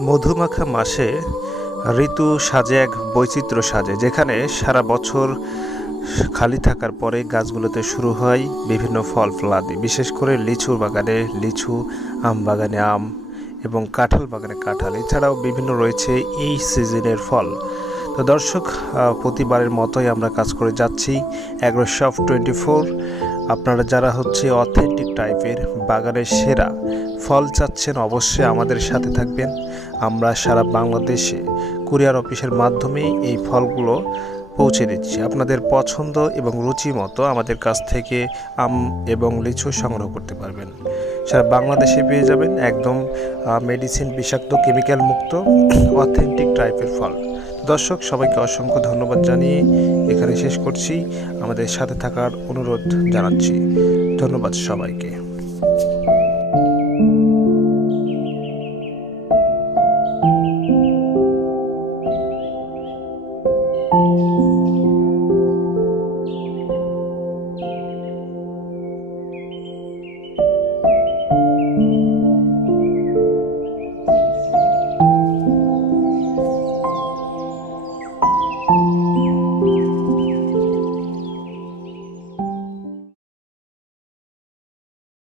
মধুমাখা মাসে ঋতু সাজে এক বৈচিত্র্য সাজে, যেখানে সারা বছর খালি থাকার পরে গাছগুলোতে শুরু হয় বিভিন্ন ফল ফলাদি। বিশেষ করে লিচুর বাগানে লিচু, আম বাগানে আম এবং কাঁঠাল বাগানে কাঁঠাল, এছাড়াও বিভিন্ন রয়েছে এই সিজনের ফল। তো দর্শক, প্রতিবারের মতোই আমরা কাজ করে যাচ্ছি অ্যাগ্রোশপ 24। আপনারা যারা অথেন্টিক টাইপের বাগানের সেরা ফল চাচ্ছেন, অবশ্যই আমাদের সাথে থাকবেন। আমরা সারা বাংলাদেশে কুরিয়ার অফিসের মাধ্যমেই এই ফলগুলো পৌঁছে দিচ্ছি। আপনাদের পছন্দ এবং রুচি মতো আমাদের কাছ থেকে আম এবং লিচু সংগ্রহ করতে পারবেন। সারা বাংলাদেশে পেয়ে যাবেন একদম মেডিসিন বিষাক্ত, কেমিক্যাল মুক্ত অথেন্টিক টাইপের ফল। দর্শক, সবাইকে অসংখ্য ধন্যবাদ জানিয়ে এখানে শেষ করছি। আমাদের সাথে থাকার অনুরোধ জানাচ্ছি। ধন্যবাদ সবাইকে।